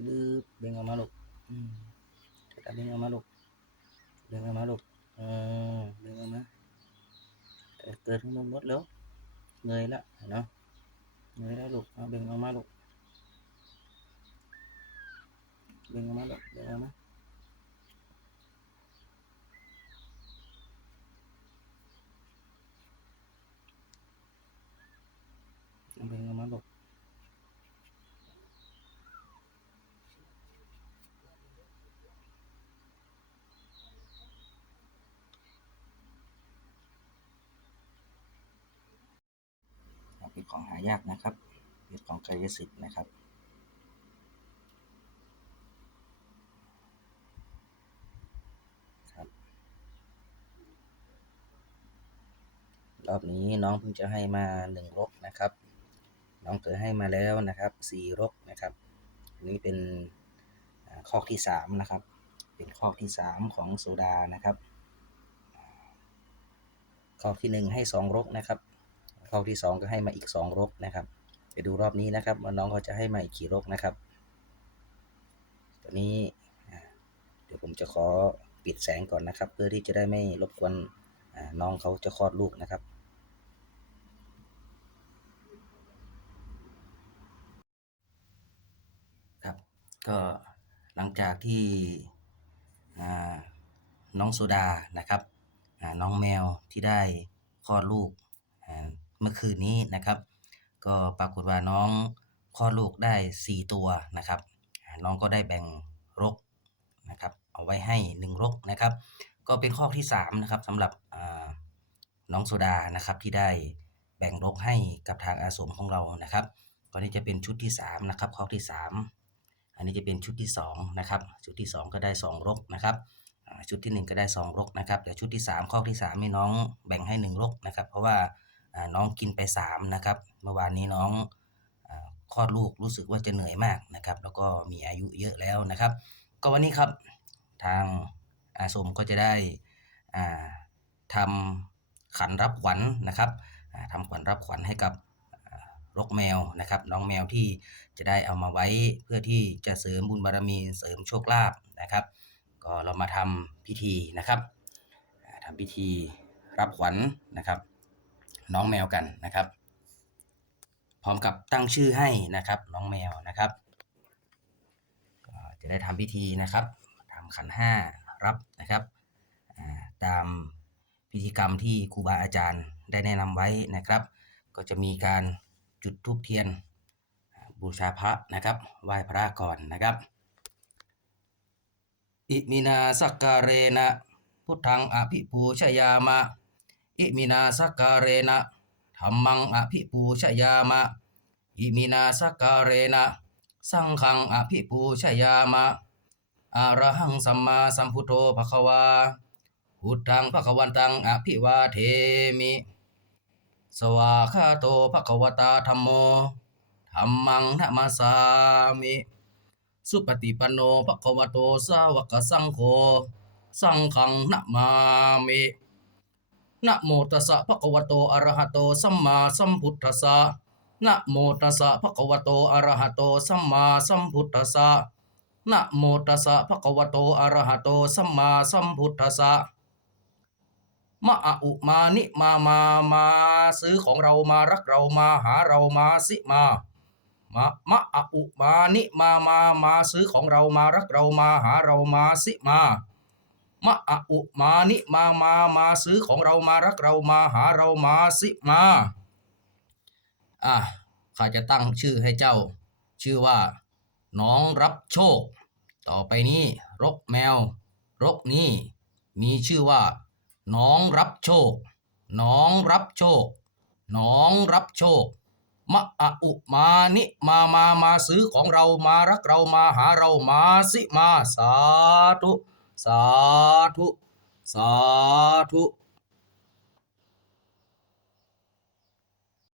lu dengan makhluk hmm. cakap dengan makhluk dengan makhluk hmm, dengan mana karakter membuat lo người đó nó người đó lục. Đừng có má lục. Đừng có má đừng có ของหายากนะครับเป็นของกายสิทธิ์นะครับครับ รอบนี้น้องเพิ่งจะให้มาหนึ่งรกนะครับ น้องเคยให้มาแล้วนะครับสี่รกนะครับนี้เป็นข้อที่สามนะครับ เป็นข้อที่สามของโซดานะครับข้อที่หนึ่งให้สองรกนะครับ ข้อที่สองก็ให้มาอีกสองรกนะครับไปดูรอบนี้นะครับว่าน้องเขาจะให้มาอีกกี่รกนะครับ ตัวนี้เดี๋ยวผมจะขอปิดแสงก่อนนะครับ เพื่อที่จะได้ไม่รบกวนน้องเขาจะคลอดลูกนะครับครับ ก็หลังจากที่น้องโซดานะครับน้องแมวที่ได้คลอดลูก เมื่อคืนนี้นะครับ ก็ปรากฏว่าน้องคลอดลูกได้ 4 ตัวนะครับ น้องก็ได้แบ่งรกนะครับเอาไว้ให้ 1 รกนะครับ ก็เป็นข้อที่3นะครับสำหรับน้องโซดานะครับที่ได้แบ่งรกให้กับทางอาสมของเรานะครับก็นี่จะเป็นชุดที่3นะครับข้อที่ 3 อันนี้จะเป็นชุดที่2นะครับชุดที่ 2 ก็ได้ 2 รกนะครับชุดที่ 1 ก็ได้ 2 รกนะครับแต่ชุดที่ 3 ข้อที่3ให้น้องแบ่งให้ 1 รกนะครับ เพราะว่า น้องกินไป 3 นะครับ เมื่อวานนี้น้องคลอดลูกรู้สึกว่าจะเหนื่อยมากนะครับ แล้วก็มีอายุเยอะแล้วนะครับ ก็วันนี้ครับทางอาสมก็จะได้ทำขันรับขวัญนะครับอ่าทำขวัญรับขวัญให้กับรกแมวนะครับ น้องแมวที่จะได้เอามาไว้เพื่อที่จะเสริมบุญบารมีเสริมโชคลาภนะครับ ก็เรามาทำพิธีนะครับอ่าทำพิธีรับขวัญนะครับ น้องแมวกันนะครับ พร้อมกับตั้งชื่อให้นะครับน้องแมวนะครับจะได้ทำพิธีนะครับทำขันห้ารับนะครับตามพิธีกรรมที่ครูบาอาจารย์ได้แนะนำไว้นะครับ ก็จะมีการจุดธูปเทียนบูชาพระนะครับไหว้พระก่อนนะครับ อิมินาสักการเรนะพุทธังอภิปูชยามะ อิมินาสักการเรนะธรรมังอภิปูชยามะ อิมินาสักการเรนะสังฆังอภิปูชยามะอะระหังสัมมาสัมพุทโธภควาพุทธังภควันตังอภิวาเทมิ สวาคาโตภควตาธัมโมธัมมังนะมาสามิ สุปฏิปันโนภควโตสาวกสังโฆ สังฆังนะมามิ นะโมตัสสะภะคะวะโตอะระหะโตสัมมาสัมพุทธัสสะนะโมตัสสะภะคะวะโตอะระหะโตสัมมาสัมพุทธัสสะนะโมตัสสะภะคะวะโตอะระหะโตสัมมาสัมพุทธัสสะมะอะอุมานิมามามาซื้อของเรามารักเรามาหาเรามาสิมามะมะอะอุมานิมามามาซื้อของเรามารักเรามาหาเรามาสิมา มะอะอุมานิมามามาซื้อของเรามารักเรามาหาเรามาสิมาอะข้าจะตั้งชื่อให้เจ้า ชื่อว่า น้องรับโชค ต่อไปนี้รกแมว รกนี้มีชื่อว่า น้องรับโชค น้องรับโชค น้องรับโชคมะอะอุมานิมามามาซื้อของเรามารักเรามาหาเรามาสิมาสาธุ สาธุ สาธุ